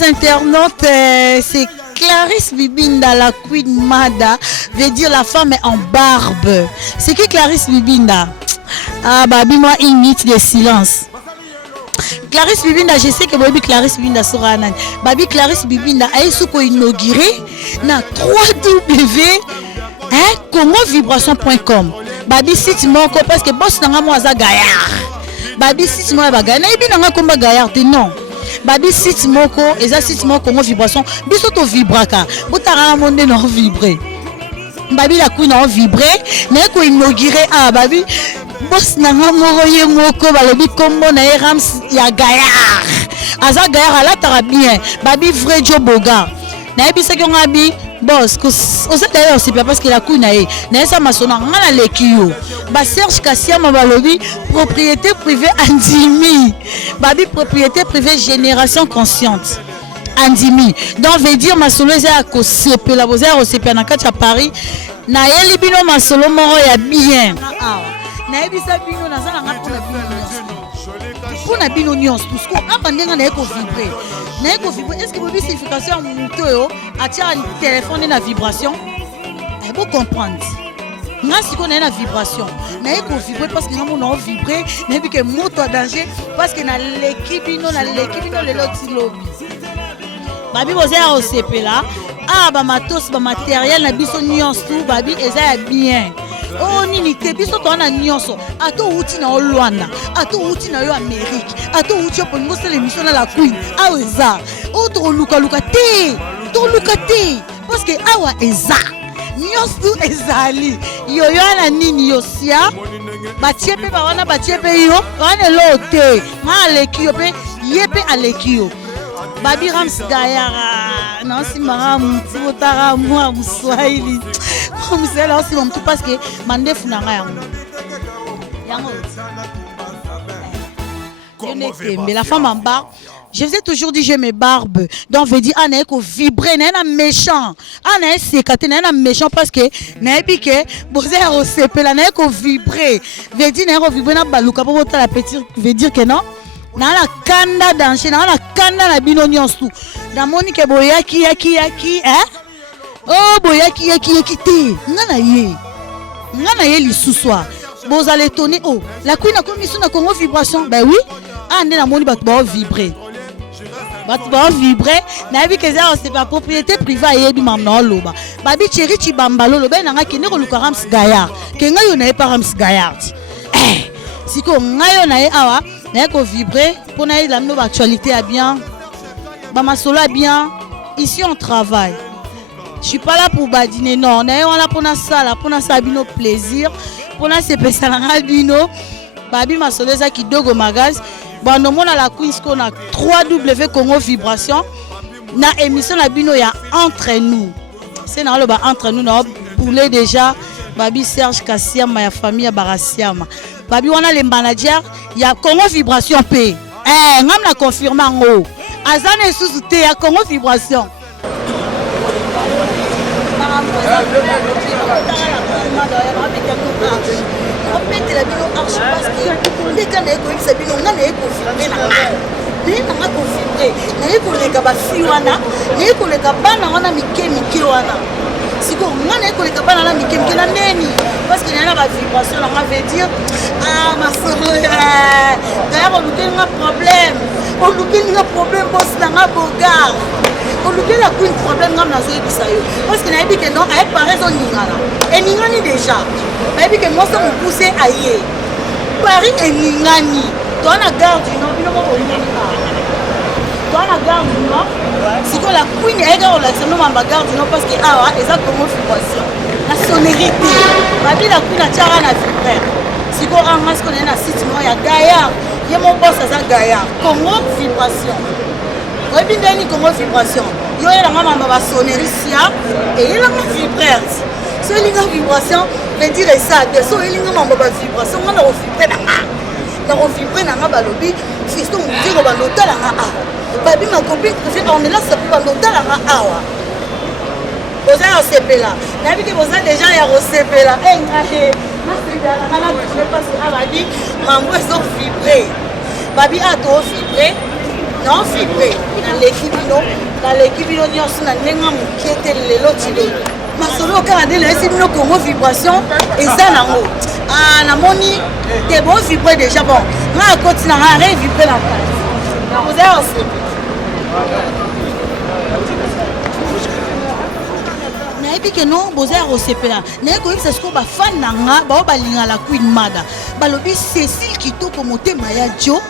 chers internautes, c'est Clarisse Bibinda, la Queen Mada, veut dire la femme en barbe. C'est qui Clarisse Bibinda? Ah, babi, moi, une minute de silence. Clarisse Bibinda, je sais que babi Clarisse Bibinda sera nan. Babi Clarisse Bibinda a inauguré na 3W congovibration.com. Babi site moko parce que boss nanga mo aza gaillard. Babi site moko ba gaillard. Na ibi nanga komba gaillard non. Babi site moko eza site moko Congo vibration. Biso to vibraka. Botara monde non vibrer. Babi la queen non vibrer. Na ko inaugurer babi boss nanga moko ye moko balobi kombo na Rams ya gaillard. Aza gaillard ala tara bien. Babi vrai Joe Boga. Na ibi se ko ngabi boss, d'ailleurs c'est pas parce que la counae n'a ça masona ngana lekio ba Serge Kassiama balobi propriété privée Andimi babi propriété privée génération consciente Andimi donc veut dire masolo za ko sepe la boza au sepe na kati à Paris na yeli bino masolo moro ya bien na ebisa bino na za na ngapona pour na bino nyonso parce que abandenga na eko vibrer. Est-ce que vous avez signification en moto a un téléphone na vibration? Il faut comprendre. Moi si on a une vibration, na eko vibrer parce que nous on vibrer, na bi que moto danger parce que na l'équipe le loti lobby. Babi bozea au CP là, ba matos ba matériel na biso nyonso tout babi eza bien. Oh nini te biso to na nyonso ato uti na Olwana ato uti na yo Amérique ato uti pour nous c'est l'émission na la Queen aweza autre luka te parce que awa eza nyonso ezali yo na nini yo sia batiepe ba wana batiepe yo wana lote ma alekio pe yepe alekio babi Rams Gayara non si maramu totara moi muswahili c'est là aussi tout parce que mandef nanga mais la femme en bas je faisais toujours dire j'ai mes barbes donc veut dire ana ko vibrer na méchant ana sekate na méchant parce que na bike bozer au CP la na ko vibrer veut dire na ko vibrer na baluka pour la petite veut dire que non na la kanda danger na la kanda na bino nyonso na monique boyaki oh boyaki te ngana ye lisusoa vous allez tourner oh la queen a commis sur na Congo vibration ben oui ande na moni bato ba vibrer na bi que ça c'est pas propriété privée yebi mamna loba babi chéri chibambalo loba na ngaki ne ko luka Rams Gaillard ke ngayo na pas Rams Gaillard siko ngayo na awa na ko vibrer pour na la nouvelle actualité à bien ba masolo bien ici on travaille. Je suis pas là pour badiner, non. On est là pour ça bino plaisir, pour na se pesalanga bino. Babi masoleza ki dogo magaz. Bon, nous on a la Queen qu'on a 3W Congo vibration. Na émission la bino ya entre nous. C'est na ba entre nous na poulet déjà. Babi Serge Kassiama ya famille ya Barasiama. Babi on a les managers, il y a Congo vibration P. Ngam na confirmer ngo. Azane sous te ya Congo vibration. Parce qu'il y a la vibration, on va dire ma soeur, d'ailleurs on a un problème, boss n'a pas on lui a un problème dans la zone parce qu'il a dit que non, elle paraît son ningana. Et ningani déjà. Elle dit que moi ça me poussait à y aller. Paris et ningani. Dans la gare du Nord, dans la gare du Nord, c'est que la Queen est dans la gare du Nord parce que ah ouais, exactement vibration. La sonorité. Ma vie la Queen a tiré la vibreur. C'est qu'on a masque qu'on est dans site il y a Gaillard. Il y a mon boss à Gaillard. Comment vibration. Oui, bien ni comment vibration. Yo y a la maman va sonner ici et il a une vibration. Ce une vibration veut dire ça. De ce il y a une maman va vibration. On a vibrer na vibrer na balobi. Fiston dit on va noter la babi ma copine on est là ça peut noter la awa. Vous avez un CP là. N'a vu que vous avez déjà un CP là. Eh ngahé. Ma c'est là na je sais pas si a dit maman ils ont vibré. Babi a tout vibré. non vibré dans l'équipe nyonso na nenga mokete lelo tilo masolo kaka nde lesi bino Congo vibration eza nango namoni te bon vibré déjà bon nga akoti na nga re vibré na place vous avez aussi nayebi ke non bozaya kosepela naye koyebisa sikoyo bafani na nga bao balinga la Queen Mada balobi Cécile Kitoko motema ya jo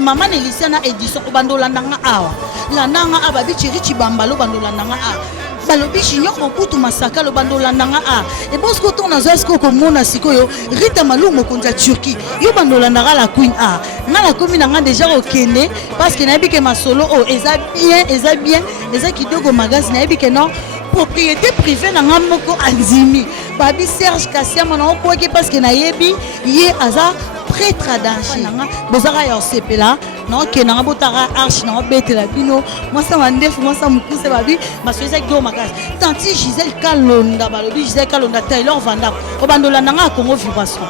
mama Nelisia na édition obandolanda nga awa landa nga a babi Chiri Chibamba lobandolanda nga a balobi Junior Mokutu Masaka lobandolanda nga a et bon ce que ton azo est-ce que komona sikoyo Rita Malou mokonzi ya Turquie yo bandolanda la Queen a nga la komi na nga déjà okende parce que nayebi ke masolo eza bien eza kidogo magazine nayebi ke non propriété privée na nga moko andimi babi Serge Kassiama na okoki parce que nayebi ye aza prêtre danger nanga bozaka ya osepela na ke nanga botaka arche na obetela bino mwasa mandefu mwasa mukuse babi masoza kido makasi tanti Gisèle Kalonda balobi Gisèle Kalonda Taylor Vanda obandola nanga Congo vibration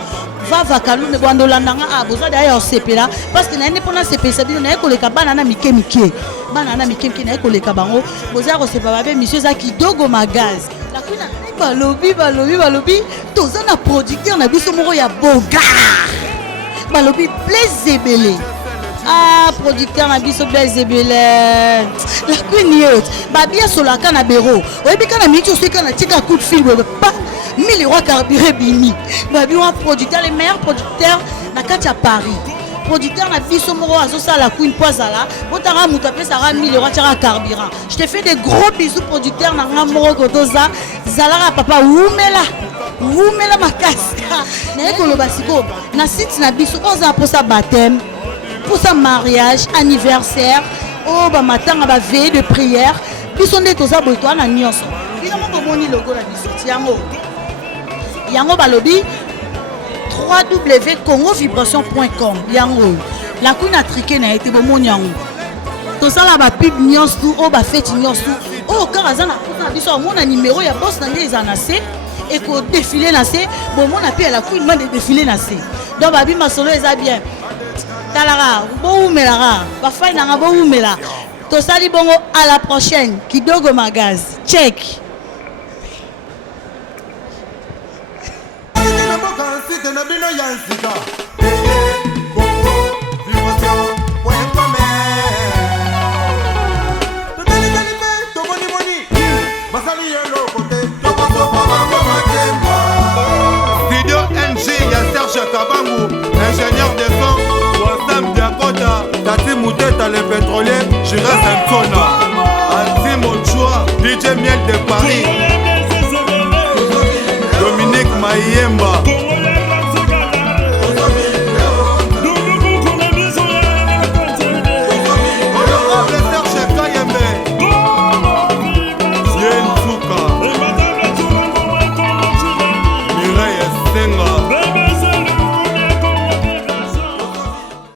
vava kalune bandola nanga boza ya osepela parce que na ene pona sepesa bino na ekoleka bana na mike na ekoleka bango boza ko sepa babe monsieur za kidogo magaz la kuna balobi toza na producteur na biso moko ya boga balobi Blaise Ebele producteur na biso Blaise Ebele la Queen yot babia solaka na bureau oyebika na minute oseka na tika coup de fil pas 1000 euros carburé bini babi wa producteur les meilleurs producteurs na kati ya Paris producteur na biso moko azosa la Queen poisala botanga mutu apesa 1000 euros tira carburant je te fais des gros bisous producteur na nga moko kotoza zalaka papa wumela makasi na ekoloba siko na site na biso oza pour sa baptême pour sa mariage anniversaire ba matanga ba veille de prière biso nde toza boy to na nyonso bino moko boni logo na biso yango balobi www.congovibration.com yango la Queen a triqué na été bomoni yango tosala ba pub nyonso ba fête nyonso karaza na kuna biso mona numéro ya boss na nde ezanase et qu'on défile na se bon mon appel la Queen de défiler na se donc babi masolo eza bien talara bo umelara ba fai na bo umela to sali bongo à la prochaine kidogo magaz check Kabangu, ingénieur de son, Wassam Diakota, Tati Mouteta le pétrolier, Jira Samsona, Anti Mochoua, DJ Miel de Paris, Dominique Mayemba.